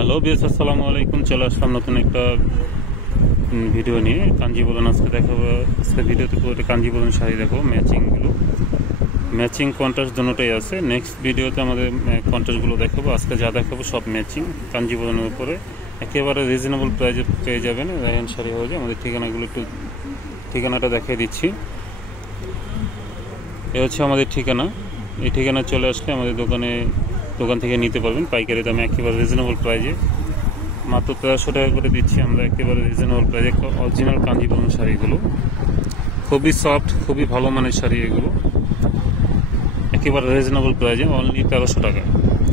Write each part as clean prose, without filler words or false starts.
Hello BS, আসসালামু আলাইকুম। চলে আসলাম নতুন একটা ভিডিও নিয়ে। কাঞ্জিবরণ আজকে দেখাবো। আজকে ভিডিওতে পুরোটা কাঞ্জিবরণ শাড়ি দেখো, ম্যাচিংগুলো, ম্যাচিং কন্ট্রাস্ট দুটোই আছে। নেক্সট ভিডিওতে আমাদের কন্ট্রাস্টগুলো দেখাবো। আজকে যা দেখাবো সব ম্যাচিং কাঞ্জিবরণের উপরে একেবারে রিজনেবল প্রাইজে পেয়ে যাবেন। রায়হান শাড়ি হাউজে আমাদের ঠিকানাটা দেখিয়ে দিচ্ছি। এ হচ্ছে আমাদের ঠিকানা। এই ঠিকানা চলে আসলে আমাদের দোকান থেকে নিতে পারবেন পাইকারি দামে, একেবারে রিজনেবল প্রাইজে। মাত্র 1300 টাকা করে দিচ্ছি আমরা, একেবারে রিজনেবল প্রাইজে। অরিজিনাল কাঞ্জিবরণ শাড়িগুলো খুবই সফট, খুবই ভালো মানের শাড়ি এগুলো, একেবারে রিজনেবল প্রাইজে, অনলি 1300 টাকা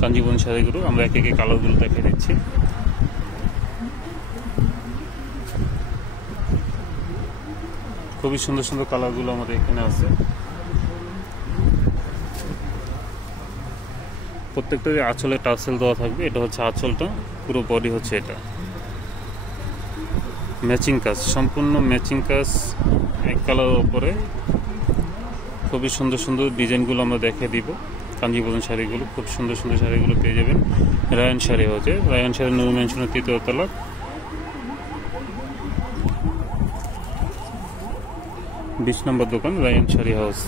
কাঞ্জিবরণ শাড়িগুলো। আমরা একে একে কালারগুলো দেখিয়ে দিচ্ছি। খুবই সুন্দর সুন্দর কালারগুলো আমাদের এখানে আছে। প্রত্যেকটারই আঁচলে টার্সেল দেওয়া থাকবে। এটা হচ্ছে আঁচলটা, পুরো বডি হচ্ছে এটা ম্যাচিং কাজ, সম্পূর্ণ ম্যাচিং কাজ এক কালারের ওপরে। খুবই সুন্দর সুন্দর ডিজাইনগুলো আমরা দেখিয়ে দিব। কাঞ্জিবরণ শাড়িগুলো, খুব সুন্দর সুন্দর শাড়িগুলো পেয়ে যাবেন রায়হান শাড়ি হাউজে। রায়হান শাড়ি নূর ম্যানশনের 3য় তলা, 20 নম্বর দোকান, রায়হান শাড়ি হাউস,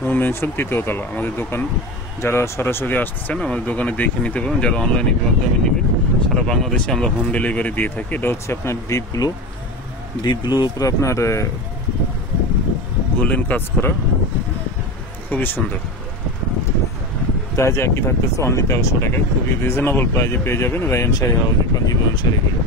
নূর ম্যানশন 3য় তলা আমাদের দোকান। যারা সরাসরি আসতে চান আমাদের দোকানে দেখে নিতে পারেন। যারা অনলাইনের মাধ্যমে নেবেন, সারা বাংলাদেশে আমরা হোম ডেলিভারি দিয়ে থাকি। এটা হচ্ছে আপনার ডিপ ব্লু উপরে আপনার গোল্ডেন কাজ করা, খুবই সুন্দর। প্রাইজ একই থাকতেছে, অনলি 1300 টাকায়। খুবই রিজনেবল প্রাইজে পেয়ে যাবেন রায়হান শাড়ি হাউসে কাঞ্জিবরণ শাড়িগুলো।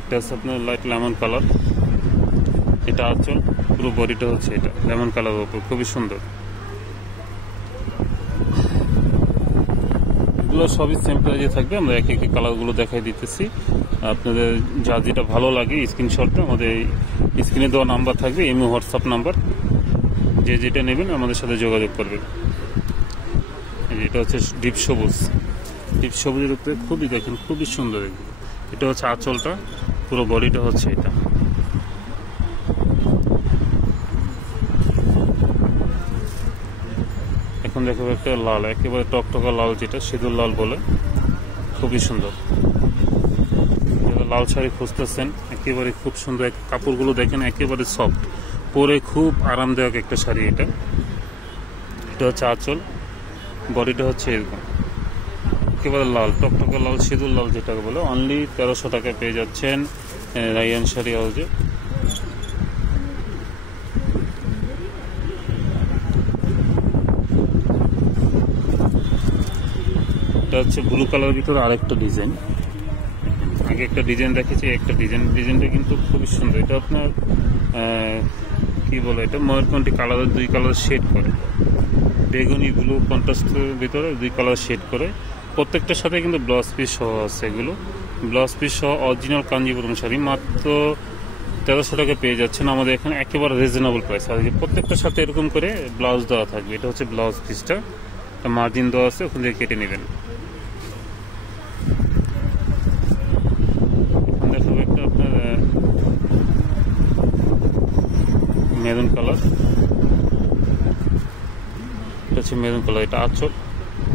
একটা আছে আপনার লাইট লেমন কালার, এটা আঁচল, পুরো বডিটা হচ্ছে এটা লেমন কালারের উপর, খুবই সুন্দর। এগুলো সবই সেম প্রাইজে থাকবে। আমরা এক একে কালারগুলো দেখাই দিতেছি। আপনাদের যা যেটা ভালো লাগে স্ক্রিনশটটা আমাদের স্ক্রিনে দেওয়া নাম্বার থাকবে, এমনি হোয়াটসঅ্যাপ নাম্বার, যে যেটা নেবেন আমাদের সাথে যোগাযোগ করবেন। এটা হচ্ছে ডিপ সবুজের উপরে, খুবই দেখেন খুবই সুন্দর এগুলো। এটা হচ্ছে আঁচলটা, পুরো বডিটা হচ্ছে এটা। এখন দেখো একটা লাল, একেবারে টকটকা লাল, যেটা সিঁদুর লাল বলে, খুবই সুন্দর। লাল শাড়ি খুঁজতেছেন, একেবারে খুব সুন্দর। কাপড়গুলো দেখেন একেবারে সফট, পরে খুব আরামদায়ক একটা শাড়ি এটা। এটা হচ্ছে আঁচল, বডিটা হচ্ছে এরকম একেবারে লাল, টকটকা লাল, সিঁদুর লাল যেটাকে বলে। অনলি 1300 টাকায় পেয়ে যাচ্ছেন রায়হান শাড়ি হাউজে। এটা হচ্ছে ব্লু কালারের ভিতরে আরেকটা ডিজাইন। আগে একটা ডিজাইন দেখেছি, একটা ডিজাইনটা কিন্তু খুবই সুন্দর। এটা আপনার কি বলে, এটা ময়ূরকণ্ঠী কালারের 2 কালার শেড করে, বেগুনি ব্লু কন্ট্রাস্টের ভিতরে 2 কালার শেড করে। প্রত্যেকটার সাথে কিন্তু ব্লাউজ পিস সহ আছে। এগুলো ব্লাউজ পিস সহ অরিজিনাল কাঞ্জিবরণ শাড়ি মাত্র 1300 টাকা পেয়ে যাচ্ছেন আমাদের এখানে, একেবারে রিজনেবল প্রাইস। আর প্রত্যেকটার সাথে এরকম করে ব্লাউজ দেওয়া থাকবে। এটা হচ্ছে ব্লাউজ পিসটা, মার্জিন দেওয়া আছে, ওখান থেকে কেটে নেবেন। দেখাবো একটা আপনার মেরুন কালার, এটা হচ্ছে মেরুন কালার। এটা আঁচল,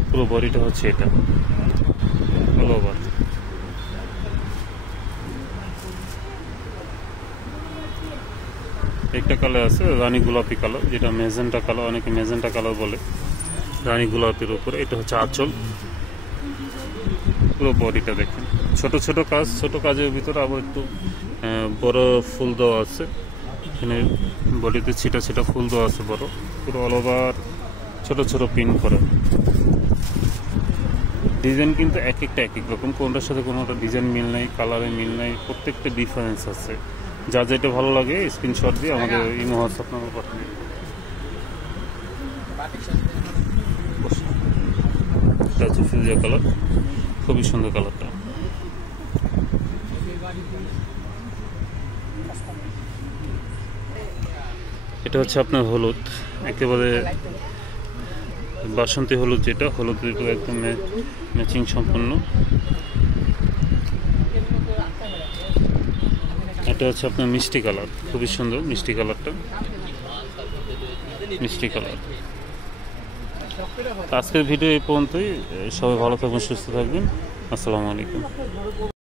পুরো বডিটা হচ্ছে এটা অল ওভার। একটা কালার আছে রানী গোলাপি কালার, যেটা মেজেন্টা কালার, অনেকে মেজেন্টা কালার বলে, রানী গোলাপির উপরে। এটা হচ্ছে আঁচল, পুরো বডিটা দেখেন ছোট ছোট কাজ, ছোট কাজের ভিতরে আবার একটু বড় ফুল দেওয়া আছে। এখানে বডিতে ছিটা ছিটা ফুল দেওয়া আছে বড়, পুরো অল ওভার ছোট ছোট পিন করা। ডিজাইন কিন্তু এক একটা এক এক রকম, কোনটার সাথে কোনোটা ডিজাইন মিল নাই, কালারে মিল নাই, প্রত্যেকটা ডিফারেন্স আছে। যা যেটা ভালো লাগে স্ক্রিনশট দিয়ে আমাদের ইমো হোয়াটসঅ্যাপ নাম্বার পাঠিয়ে দিন। এটা হচ্ছে ফিরোজা কালার, খুবই সুন্দর কালারটা। এটা হচ্ছে আপনার হলুদ, একেবারে বাসন্তী হলুদ, যেটা হলুদের একদম ম্যাচিং সম্পূর্ণ। এটা হচ্ছে আপনার মিষ্টি কালার, খুবই সুন্দর মিষ্টি কালারটা, মিষ্টি কালার। আজকের ভিডিও এই পর্যন্তই। সবাই ভালো থাকবেন, সুস্থ থাকবেন। আসসালামু আলাইকুম।